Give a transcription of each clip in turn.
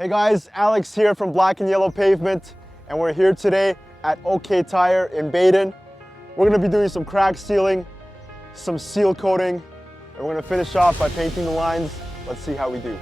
Hey guys, Alex here from Black and Yellow Pavement, and we're here today at OK Tire in Baden. We're gonna be doing some crack sealing, some seal coating, and we're gonna finish off by painting the lines. Let's see how we do.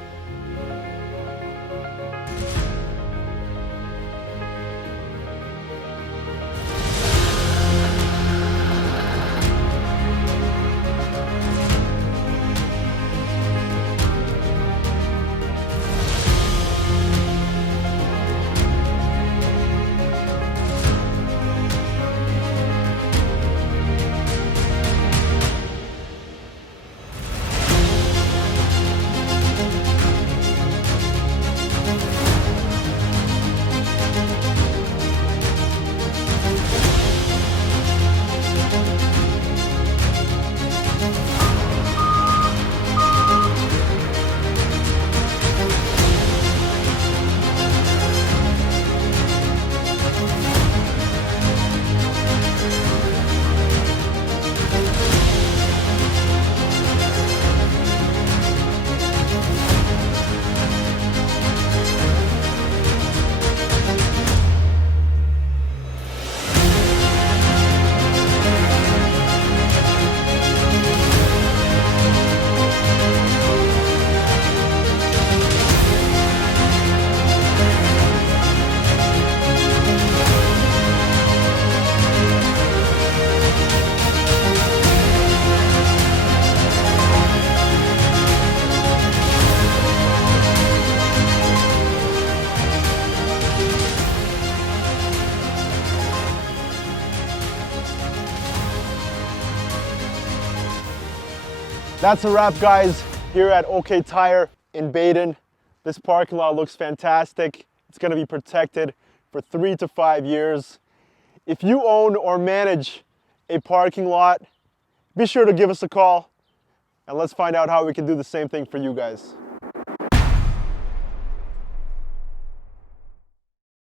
That's a wrap, guys, here at OK Tire in Baden. This parking lot looks fantastic. It's gonna be protected for 3 to 5 years. If you own or manage a parking lot, be sure to give us a call and let's find out how we can do the same thing for you guys.